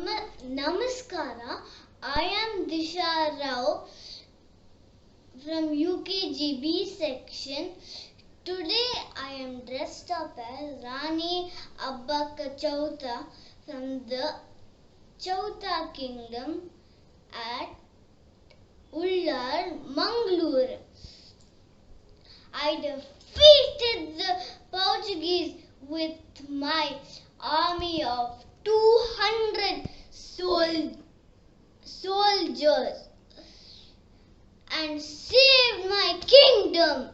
Namaskara, I am Disha Rao from UKGB section. Today I am dressed up as Rani Abbaka Chauta from the Chauta Kingdom at Ullar, Mangalore. I defeated the Portuguese with my army of 200 soldiers and saved my kingdom.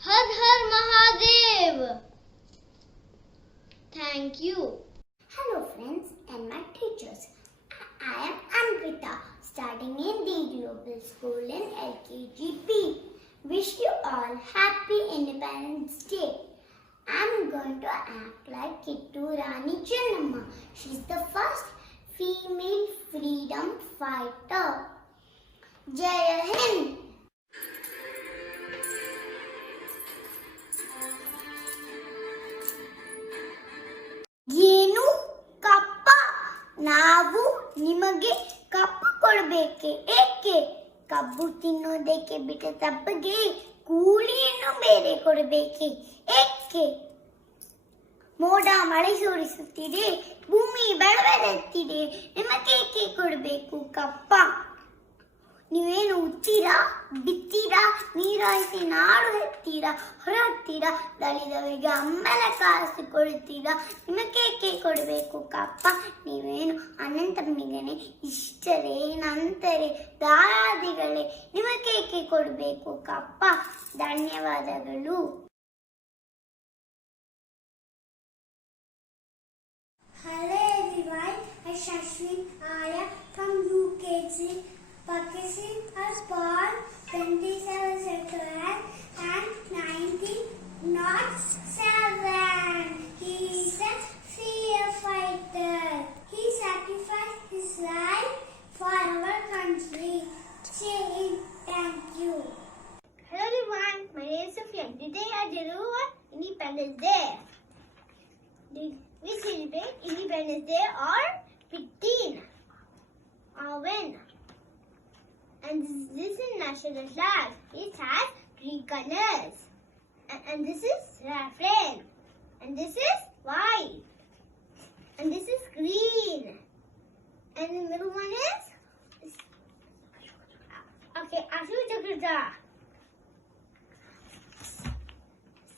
Har Har Mahadev. Thank you. Hello friends and my teachers. I am Anvita, studying in the Global School in LKGB. Wish you all happy Independence Day. I'm going to act like Kittu Rani Chennamma. She's the first female freedom fighter. Jai Hind! ಏನು ಕಪ್ಪ ನಾವು ನಿಮಗೆ ಕಪ್ಪು ಕೊಡಬೇಕೆ ಏಕೆ ಕಬ್ಬು ತಿನ್ನೋದಕ್ಕೆ ಬಿಟ್ಟ ತಪ್ಪಿಗೆ ಕೂಲಿಯನ್ನು ಬೇರೆ ಕೊಡಬೇಕೆ ಏಕೆ ಮೋಡ ಮಳೆ ಸುರಿಸುತ್ತಿದೆ ಭೂಮಿ ಬೆಳವೆಳೆತ್ತಿದೆ ನಿಮಗೆ ಏಕೆ ಕೊಡಬೇಕು ಕಪ್ಪ ನೀವೇನು ಉತ್ತೀರಾ ಬಿತ್ತೀರಾ ನೀರಾಯಿಸಿ ನಾಡು ಹೆತ್ತೀರಾ ಹೊರಡ್ತೀರಾ ದಲಿತರಿಗೆ ಅಮ್ಮಲ ಕಾಸು ಕೊಡ್ತೀರಾ ನಿಮಗೇಕೆ ಕೊಡಬೇಕು ಕಪ್ಪ ನೀವೇನು ಅನಂತಮ್ಮಿಗನೆ ಇಷ್ಟರೇ ನಂತರೇ ದಾರಾದಿಗಳೇ ನಿಮಗೇಕೆ ಕೊಡಬೇಕು ಕಪ್ಪ ಧನ್ಯವಾದಗಳು. Hello everyone, I'm Shashwin Arya from UKG. Pakistan was born 27 September and 1907. He is a freedom fighter. He sacrificed his life for our country. Thank you. Hello everyone, my name is Sufyan. Today I celebrate Independence Day. We celebrate Independence Day on 15 when. And this is national flag. It has three colors. And this is saffron. And this is white. And this is green. And the middle one is okay, Ashujakrita.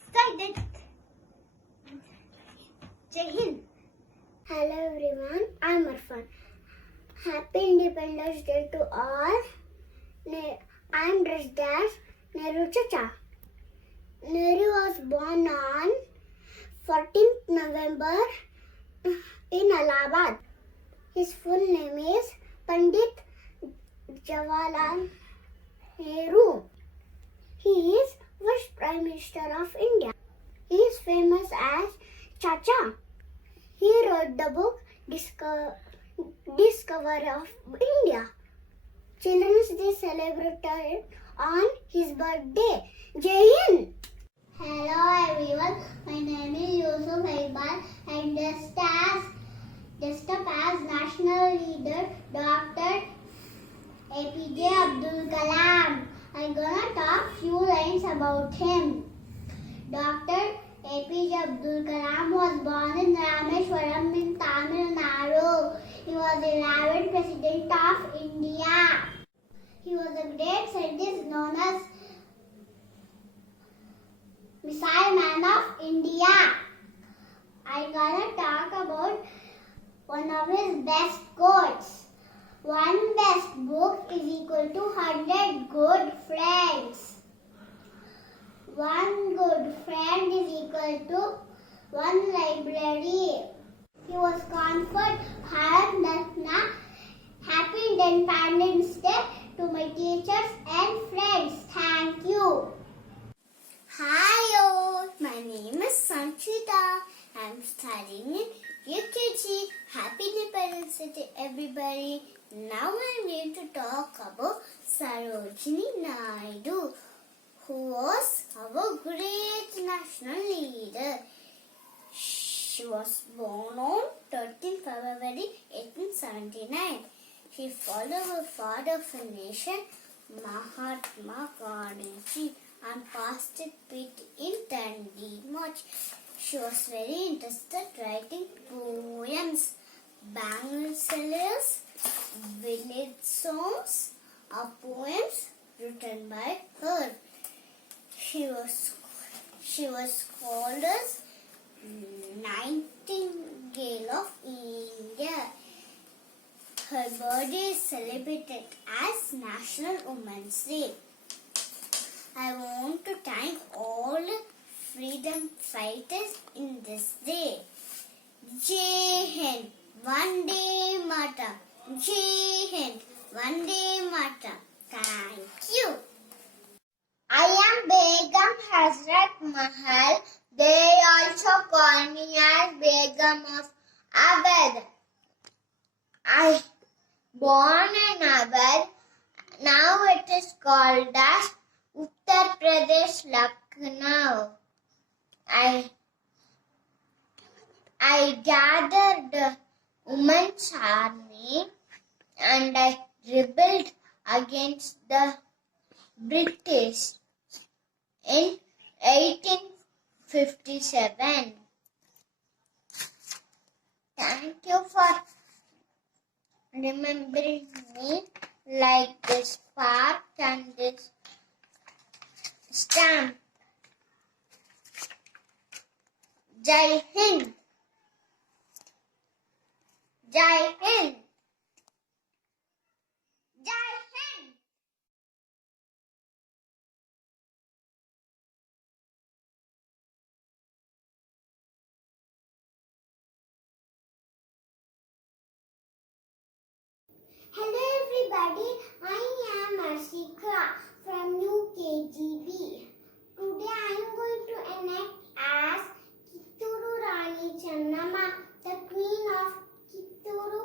Start it. Jai Hind. Hello everyone, I'm Arfan. Happy Independence Day to all. I'm dressed as Nehru Chacha. Nehru was born on 14th November in Allahabad. His full name is Pandit Jawaharlal Nehru. He is first Prime Minister of India. He is famous as Chacha. He wrote the book Discovery of India. Children's Day celebrated on his birthday. Jai Hind! Hello everyone, my name is Yusuf Iqbal and dressed up as National Leader Dr. APJ Abdul Kalam. I'm gonna talk few lines about him. Dr. APJ Abdul Kalam was born in Rameshwaram in Tamil Nadu. He was the 11th President of India. He was a great scientist known as Missile Man of India. I'm gonna talk about one of his best quotes. One best book is equal to 100 good friends. One good friend is equal to one library. He was conferred Bharat Ratna. Happy Independence Day to my teachers and friends. Thank you. Hi all, my name is Sanchita. I'm studying in UKG. Happy Independence Day to everybody. Now I'm going to talk about Sarojini Naidu, who was our great national leader. She was born on 13 February 1879. She followed the father of a nation, Mahatma Gandhi, and passed it in Dundee March. She was very interested writing poems, bangles, village songs, or poems written by her. She was called as Nightingale of India. Her birthday is celebrated as National Women's Day. I want to thank all freedom fighters in this day. Jai Hind, Vande Mataram. Jai Hind, Vande Mataram. Thank you. I am Begum Hazrat Mahal. They also call me as Begum of Awadh. I born in Awadh. Now it is called as Uttar Pradesh, Lucknow. I gathered the women's army and I rebelled against the British in 1857. Thank you for remembering me like this park and this stamp. Jai Hind. Jai Hind. Jai Hind. Hello everybody, I am Ashika from UKGB. Today I am going to enact as Kitturu Rani Channamma, the queen of Kitturu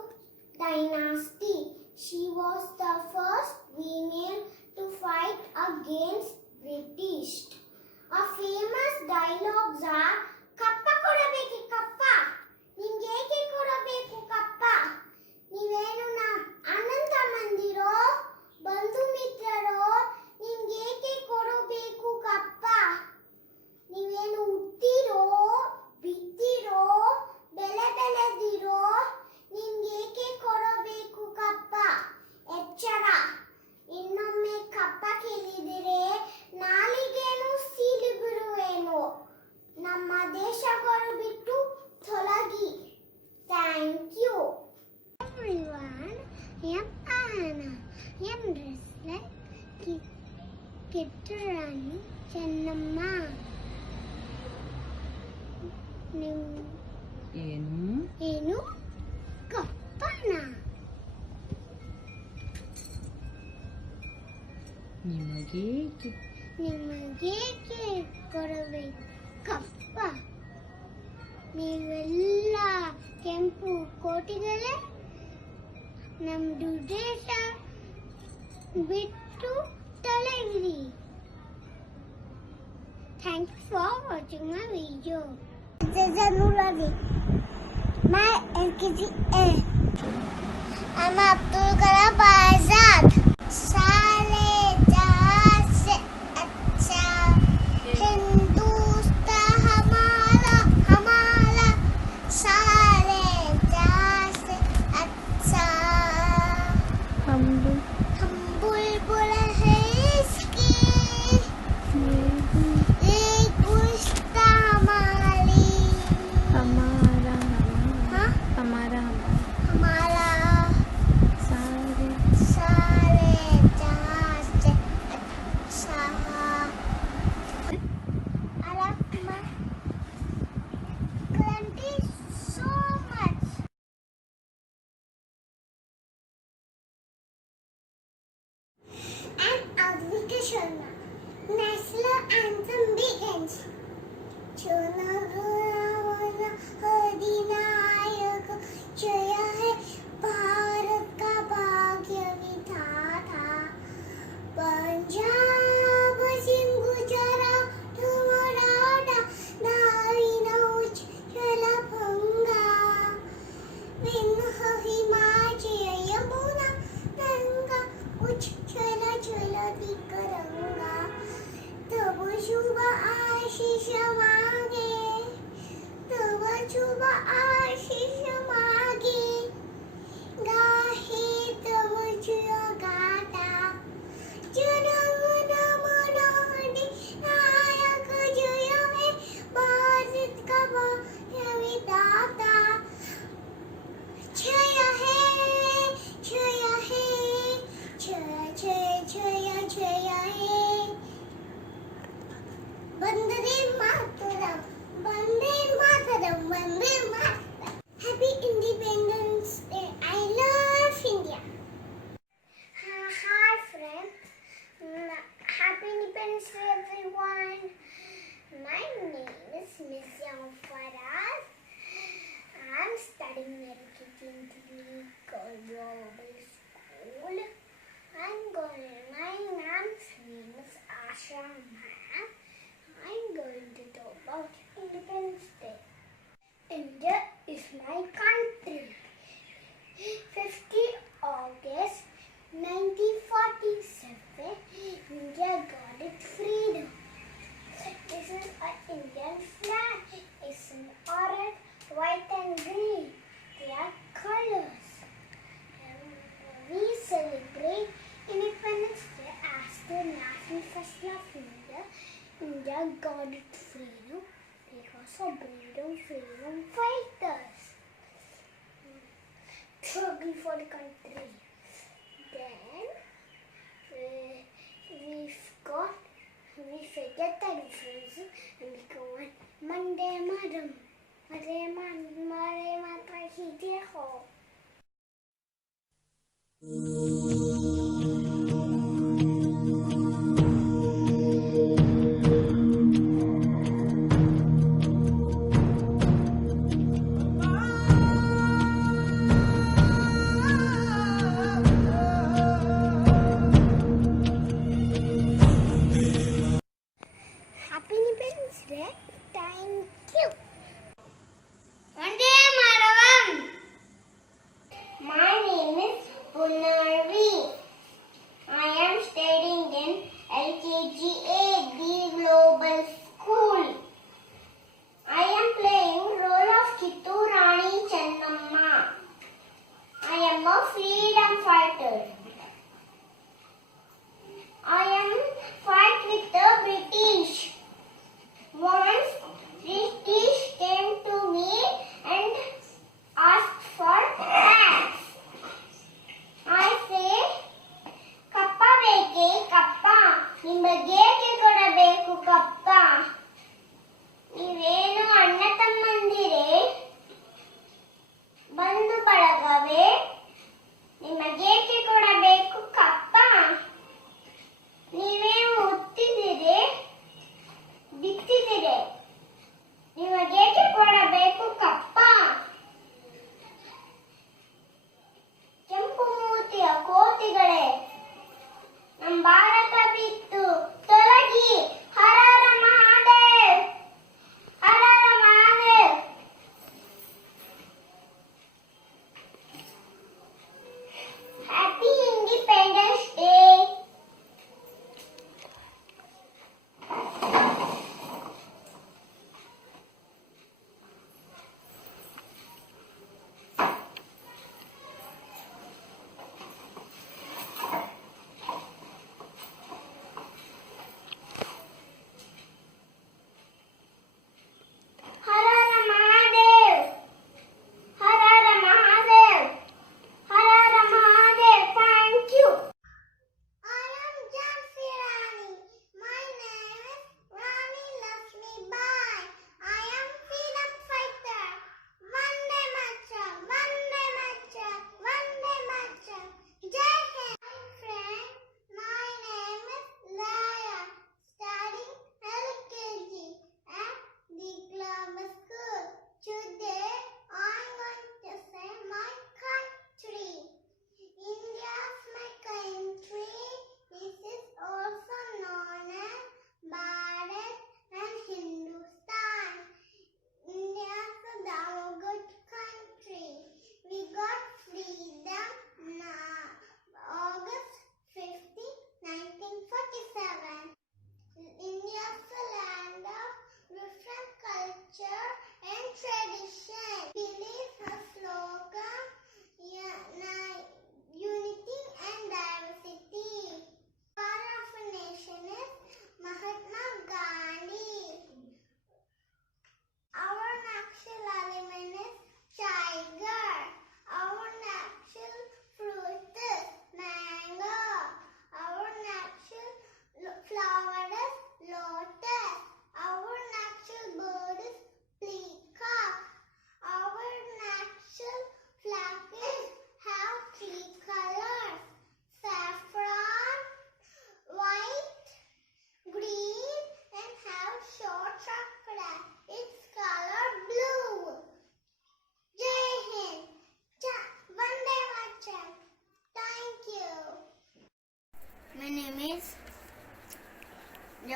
dynasty. She was the first female to fight against British. Our famous dialogues are Kappa kodabeki kappa, nimge eke kodabeku kappa, ನೀವೇನು ಅನಂತ ಮಂದಿರೋ ಬಂಧು ಮಿತ್ರರೋ ನಿಮ್ಗೆ ಏಕೆ ಕೊಡಬೇಕು ಕಪ್ಪ ನೀವೇನು ಹುಟ್ಟಿರೋ ಬಿತ್ತಿರೋ ಬೆಳೆದಿರೋ ನಿಮ್ಗೆ ಏಕೆ ಕೊಡಬೇಕು ಕಪ್ಪ ಎಚ್ಚರ ಇನ್ನೊಮ್ಮೆ ಕಪ್ಪ ಕೇಳಿದರೆ ನಾಲಿಗೇನು ಸೀಳು ಬಿಡುವೇನು ನಮ್ಮ ದೇಶಗಳು ಬಿಟ್ಟು ತೊಲಗಿ thank you Everyone, I am Anna. I am dressed like Kitturu Rani Channamma. ಏನು ಕಪ್ಪನ ನಿಮಗೆ ಕೊಡಬೇಕು ಕಪ್ಪ ನೀವೆಲ್ಲ ಕೆಂಪು ಕೋಟಿಗಳೇ ನಮ್ದು ದೇಶ ಬಿಟ್ಟು ತೊಲಗಿರಿ. Thanks for watching my video. This is Anurali. My LKG A. I'm Abdul Kalam Azad. साले जहां से अच्छा हिंदुस्तान हमारा हमारा साले जहां से अच्छा हम बुलबुल है इसकी ये गुस्ता हमारी हमारा हाँ हमारा हमारा सारे साले जहां Miss Faraz. I'm studying LKG Global School. My name's name is Asha Ma'am. I'm going to talk about Independence Day. India is my country. 50 August 1947, India got its freedom. This is an Indian flag. It's in orange, white and green. They are colors. We celebrate Independence Day as the national festival of India. India got its freedom because of freedom fighters. Struggle for the country. Then we forget the differences and we go on Monday Madam. Mare Matra Ki Jai Ho. Happy Independence Day. Thank you. Vande Mataram. My name is Punarvi. I am studying in LKGA Global School. I am playing role of Kittur Rani Chennamma. I am a freedom fighter. I am fight with the British. Once British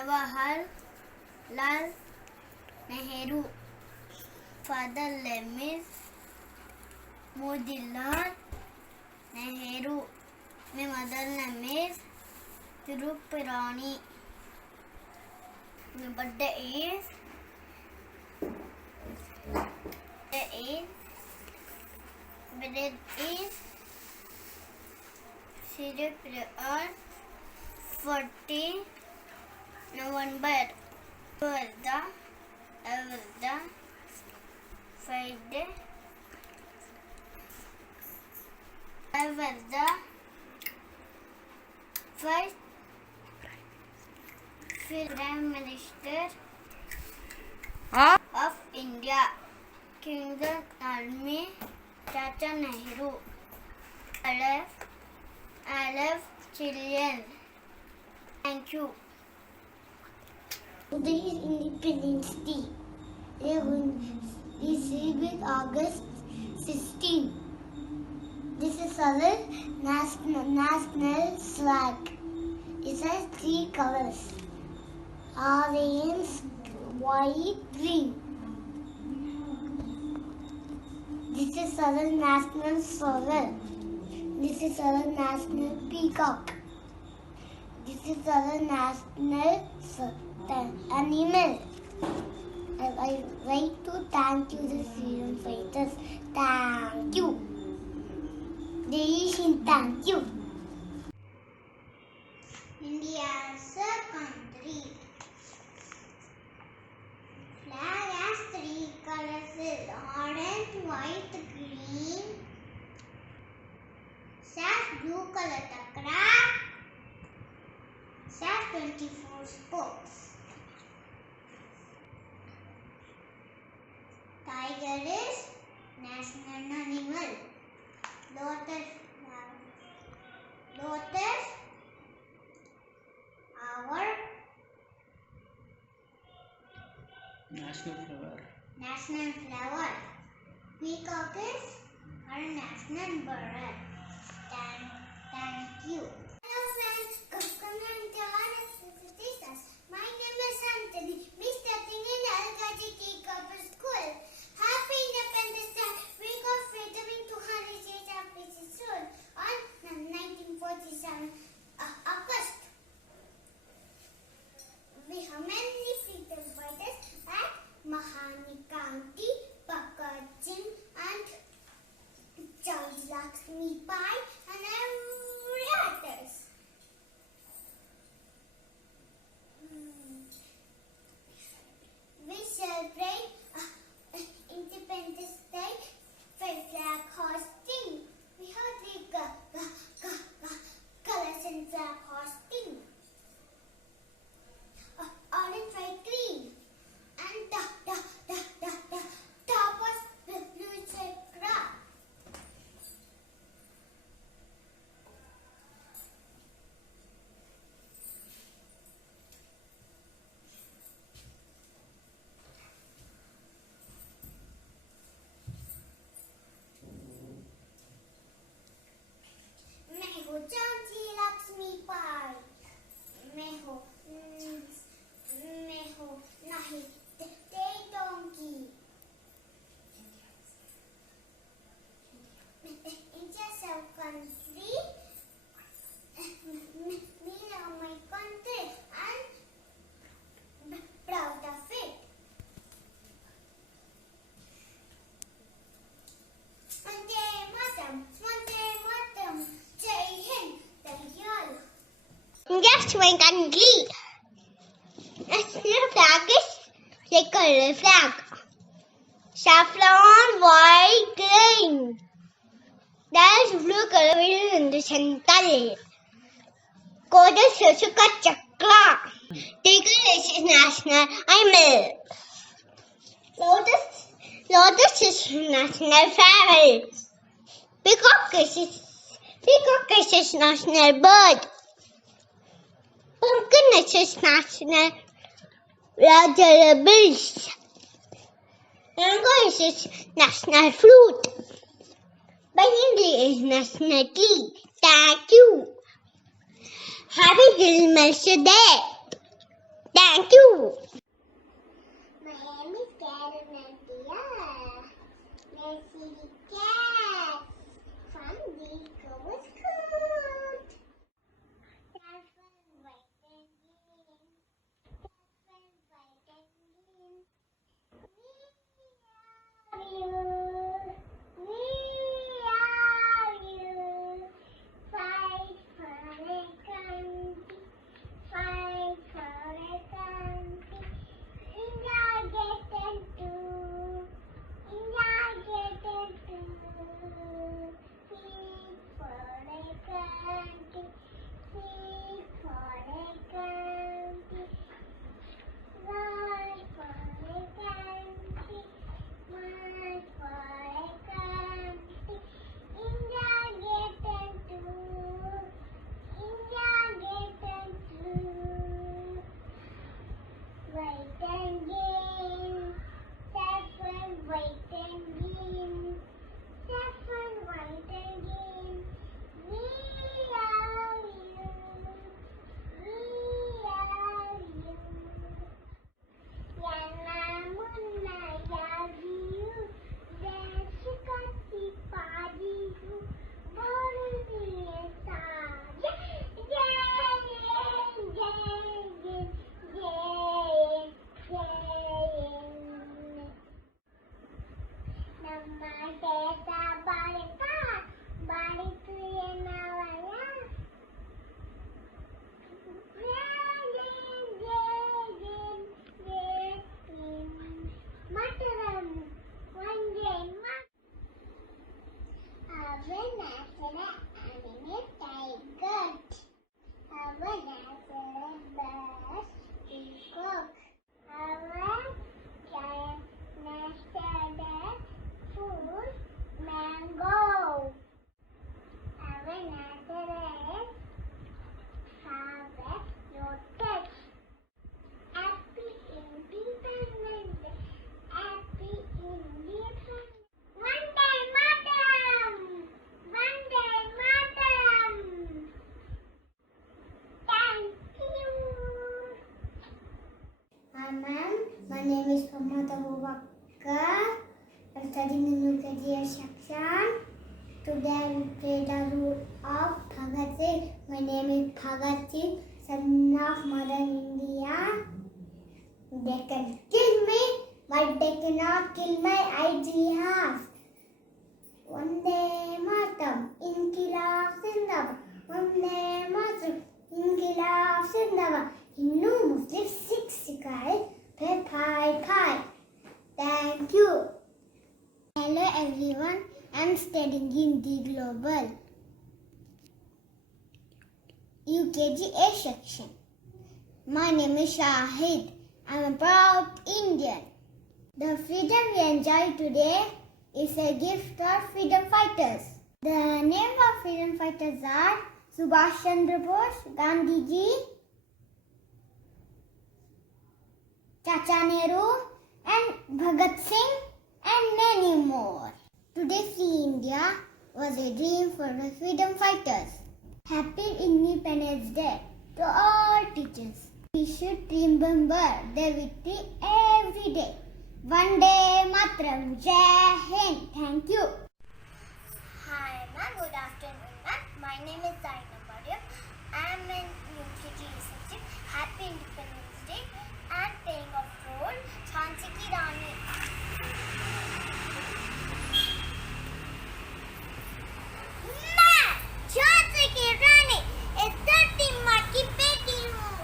Jawaharlal Nehru. Father name is Motilal Nehru. My mother name is Tirupurani. My birthday is February 14 November. I was the Friday. I was the first Prime Minister of India. Kingdom Army Tata Nehru. I love children. Thank you. Today is Independence Day. We celebrate August 16. This is our national flag. It has 3 colors: orange, white, green. This is our national flower. This is our national peacock. This is our national animal. I like to thank you, the freedom fighters. Thank you. Thank you. India is a country. Flag has 3 colors: orange, white, green. Sash blue color takra. Sash 24 spokes. Tiger is national animal. Lotus, our national flower. Peacock is our national bird. Thank you. Hello friends, welcome to our sisters. My name is Anthony. We studying in LKG Corporate School. Happy Independence Day. We got freedom in 200 years after this soon on 1947 August. We have many freedom fighters like Mahatma Gandhi, Bhagat Singh, and Charles Lakshmi Bai, and every others. We celebrate Independence Day with flag hosting. We have 3 colors in flag hosting: orange, white, green, and the top was the blue chakra. मैं हो झांसी लक्ष्मी बाई, मैं हो नहीं Donkey. India self country. Me love my country and proud of it. Vande Mataram, Jai Hind, Dayal. Yes, my country. National flag is tricolor flag. Saffron, white, green. There is blue color in the center. Golden Susuka Chakra. Tiger is national animal. Lotus is national flower. Peacock is national bird. Pumpkin is national vegetables. Mango is national fruit. Banyan is national tea. Thank you. Happy Christmas Day. Thank you. My name is Karen Nadia. Let's see the cat from the Global School. Saffron, white and green. Saffron, white and green. We are you. We are you. Fight for a country. Fight for a country. India getting to. India getting to. Fight for a country. Fight for a country. Fight for a country. Fight for a country. India getting to. India getting to. White and green, saffron, white and green, saffron, white and green. We are you, we are you. Yana munna yagiyu, deshikati padiyu, borudiye saaya, jai, jai, jai, jai. Namma desa balika, balikuye navaya. Mataram, one day, anime tiger. Bird, peacock. Food, mango. Lotus. Happy Independence Day. Happy Independence Day. Vande Mataram. Vande Mataram. Thank you. Hi ma'am, my name is Pramata Bubakar. I'm studying in UKG section. Today I will play the role of Bhagat Singh. My name is Bhagat Singh, son of Mother India. They can kill me, but they cannot kill my ideas. Vande Mataram, Inkilab Zindabad. Vande Mataram, Inkilab Zindabad. Hindu, Muslim, Sikh, Sikhai, Pai, Pai. Thank you. Hello everyone, I'm studying in the Global UKG A section. My name is Shahid. I'm a proud Indian. The freedom we enjoy today is a gift to our freedom fighters. The name of freedom fighters are Subhash Chandra Bose, Gandhi Ji, Chacha Nehru, and Bhagat Singh, and many more. Today, Free India was a dream for the freedom fighters. Happy Independence Day to all teachers. We should remember their victory every day. Vande Mataram, Jai Hind. Thank you. Hi, ma'am. Good afternoon, ma'am. My name is Zainab Mariam. I am in UKG research. Happy Independence Day. And playing of role, Jhansi Ki Rani. मैं झांसी की रानी इस धरती माँ की बेटी हूँ।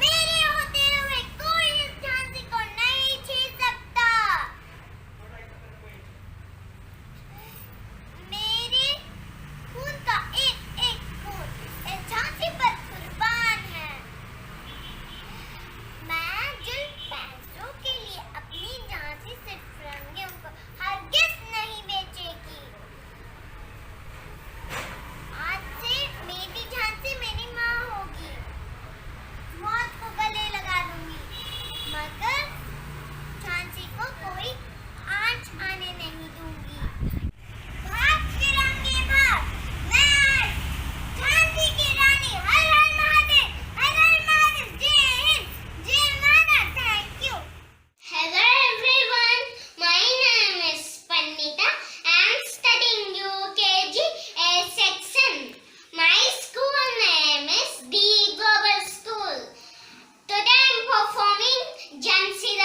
मेरे होते हुए कोई इस झांसी को नहीं छीन सकता। मेरे खून का एक एक खून इस झांसी पर कुर्बान है।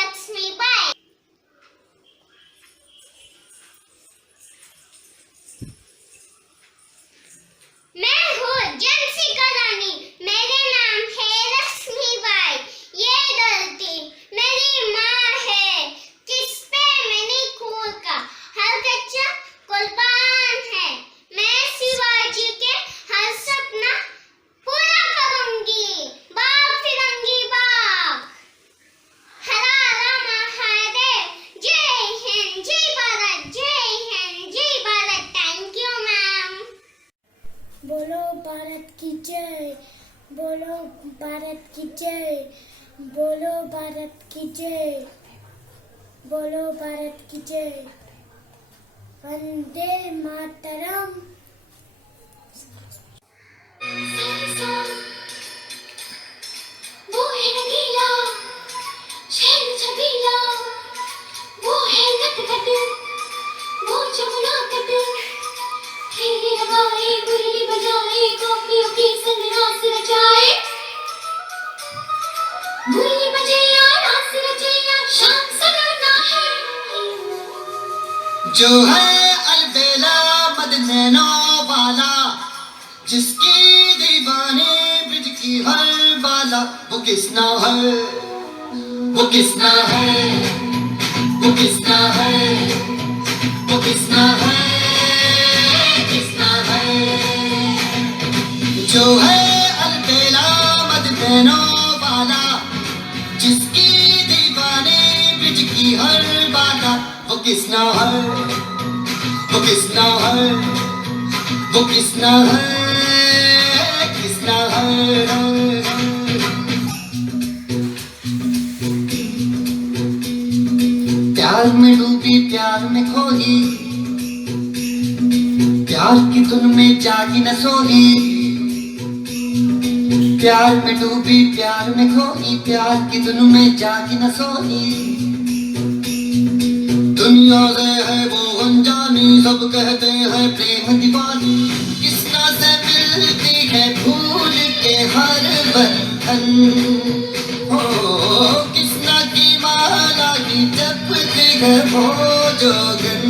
लक्ष्मीबाई। मैं हूँ झांसी का रानी, मेरा नाम है लक्ष्मीबाई। ये गलती मेरी माँ है, जिस पे मैंने खून का हर कच्चा कुर्बान है। मैं शिवाजी के हर सपना पूरा करूंगी। बाग फिरंगी बाग, हरा महादेव, जय हिंद जय भारत, जय हिंद जय भारत। Thank you ma'am. बोलो भारत की जय, बोलो भारत की जय, बोलो भारत की जय, बोलो भारत की जय। वंदे मातरम। वो है रंगीला, शहर छबीला, वो है नटखट, वो जमुना तट, खेले लगाए, मुरली बजाए, गोपियों की संग रास रचाए। मुरली बजैया, रास रचैया, शाम सलोना है। जो है अलबेला मदनैनों वाला, जिसकी दीवाने ब्रिज की हर बाला, वो किसना है, वो किसना है, वो किसना है, वो किसना है, किसना है। जो है अलबेला मदनैनों वाला, जिसकी दीवाने ब्रिज की हर बाला, वो किसना है, वो किसना है, वो किसना है, किसना है। प्यार में डूबी प्यार में खोई, प्यार की धुन में जागी न सोई। प्यार में डूबी प्यार में खोई, प्यार की धुन में जागी न सोई। दुनिया से है वो अनजानी, सब कहते हैं प्रेम दीवानी। किसना से मिलती है भूल के हर बंधन, हो किसना की माला की जपती है वो जोगन।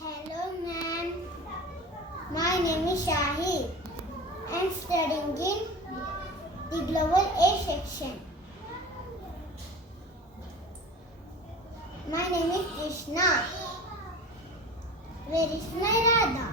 Hello ma'am, my name is Shahid. I am studying in the Global A section. My name is Krishna. Where is my Radha?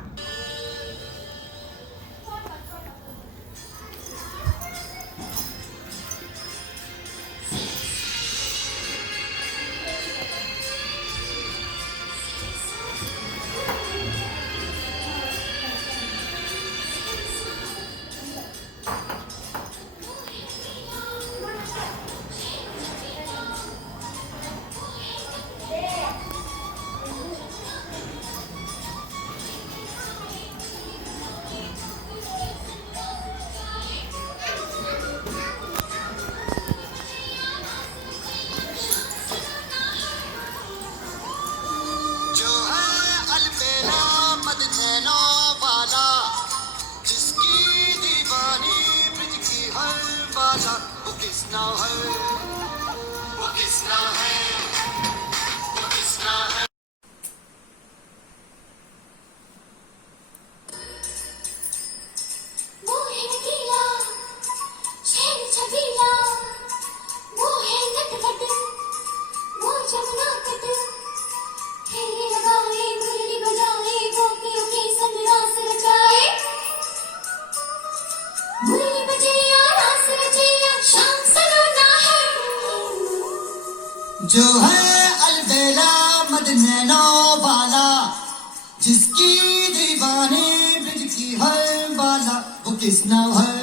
जो है अलबेला मदनैनों वाला, जिसकी दीवानी ब्रिज की हर बाला, वो किसना है, वो किसना है, वो किसना है। वो है रंगीला, शहर छबीला, वो है नटखट, वो जमुना तट, खेले लगाए, मुरली बजाए, गोपियों की संग रास रचाए। मुरली बजैया, रास रचैया, शाम सलोना है। जो है अलबेला मदनैनों वाला, जिसकी दीवाने ब्रिज की हर बाला, वो किसना है,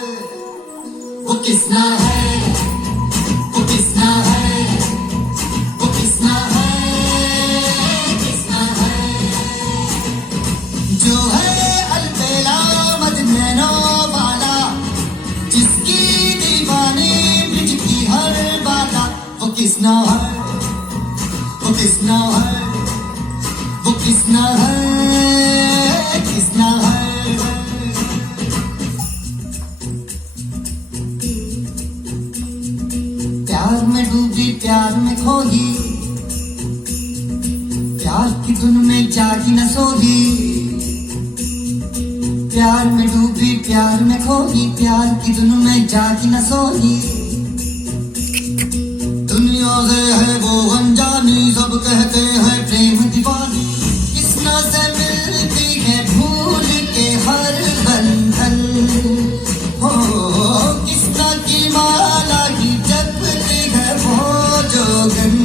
वो किसना है, वो किसना है, वो किसना है, किसना है। जो है अलबेला मदनैनों किसना है, वो किसना है, वो किसना है, किसना है। प्यार में डूबी प्यार में खोगी, प्यार की धुन में जागी न सोगी। प्यार में डूबी प्यार में खोगी, प्यार की धुन में जागी न सोगी। दुनिया से है वो अनजानी, सब कहते हैं प्रेम दीवानी। किसना से मिलती है भूल के हर बंधन, हो किसना की माला ही जपती है वो जोगन।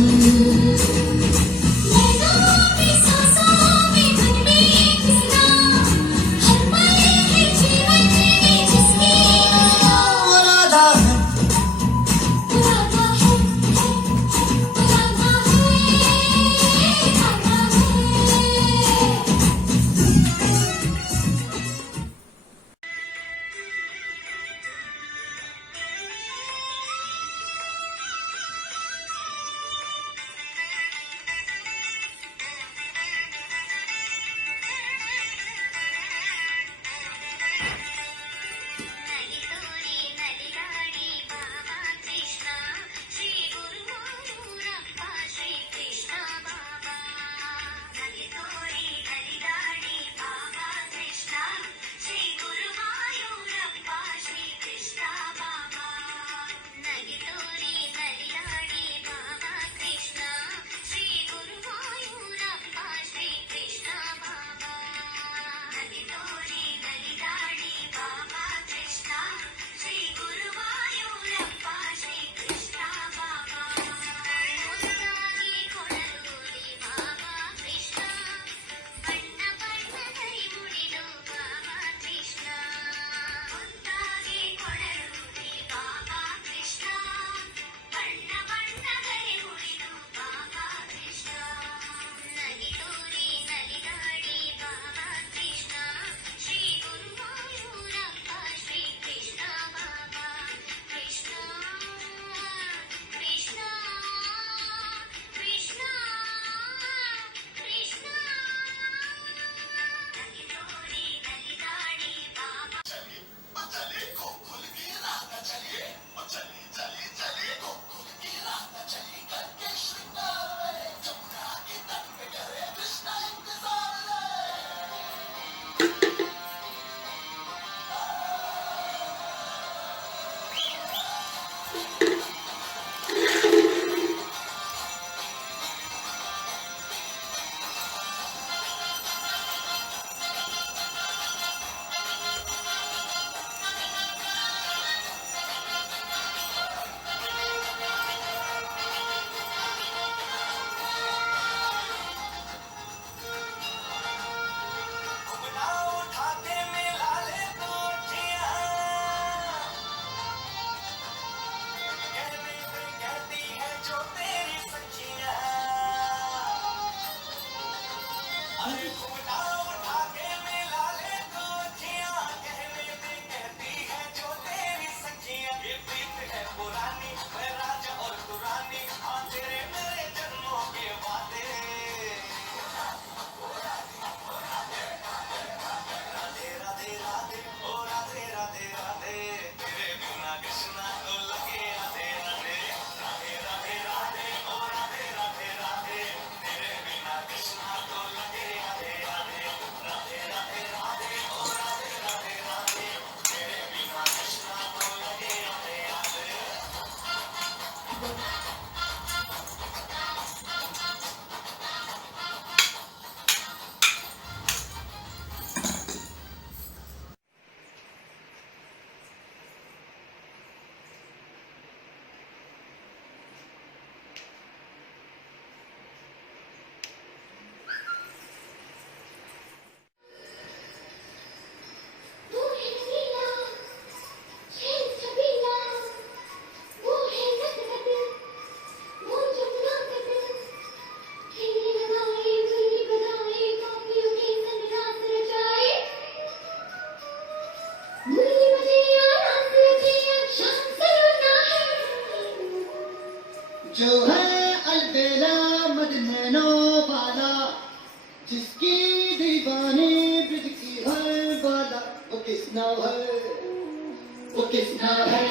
वो किसना है,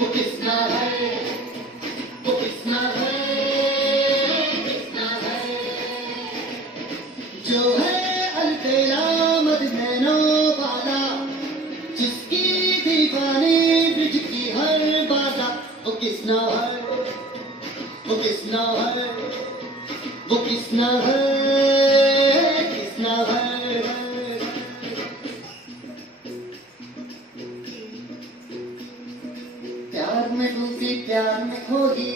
वो किसना है, वो किसना है, किसना है, जो है अलबेला मदनैनो वाला, जिसकी दीवानी ब्रिज की हर बाधा, वो किसना है, वो किसना है, वो किसना है, किसना है। प्यार में डूबी प्यार में खोगी,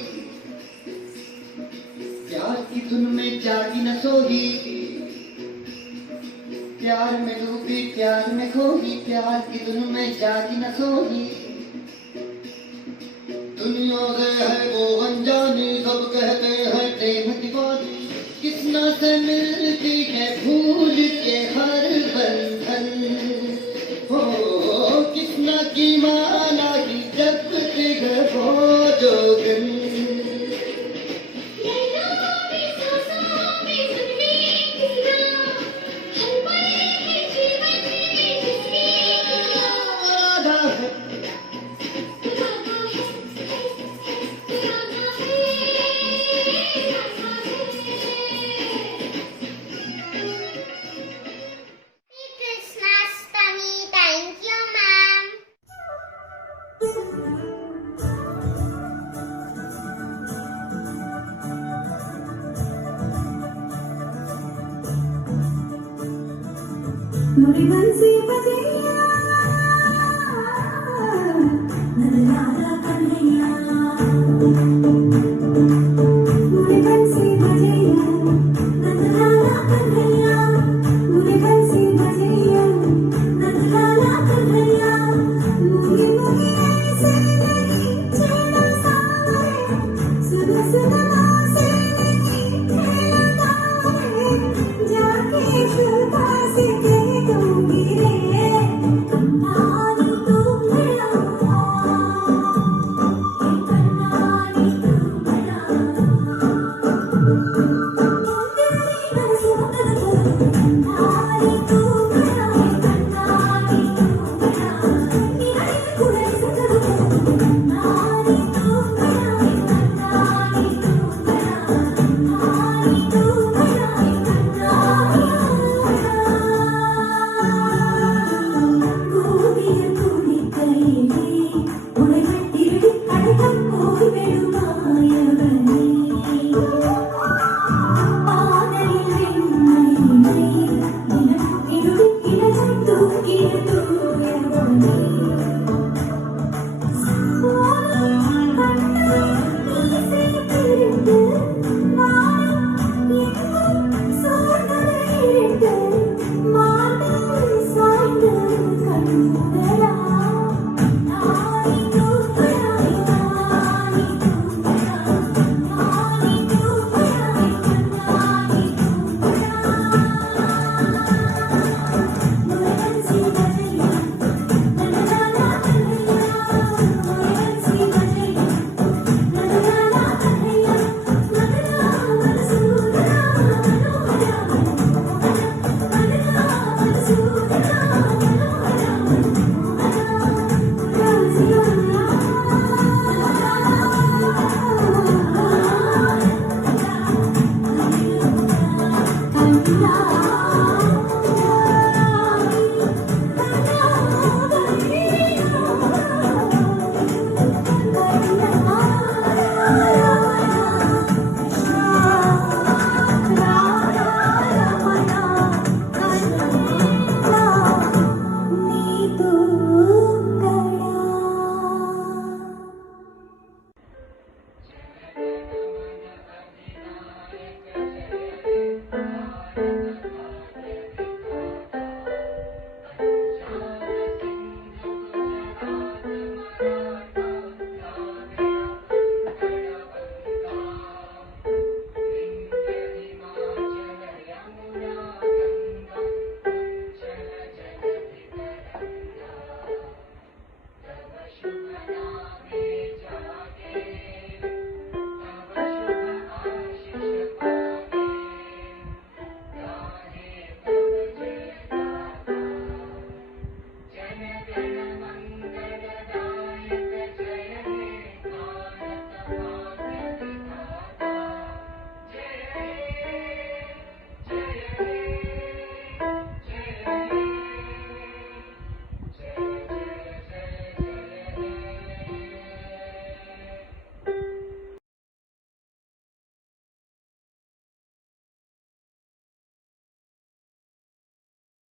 प्यार की धुन में जागी न सोगी, प्यार में डूबी प्यार में खोगी, प्यार की धुन में जागी न सोगी। दुनिया से है वो अनजानी, सब कहते हैं प्रेम दीवानी, किसना से मिलती है भूल के हर बंधन, हो किसना की माला की जपती है वो जोगन। राधा है, Krishnastami. Thank you, ma'am. मणिवंशी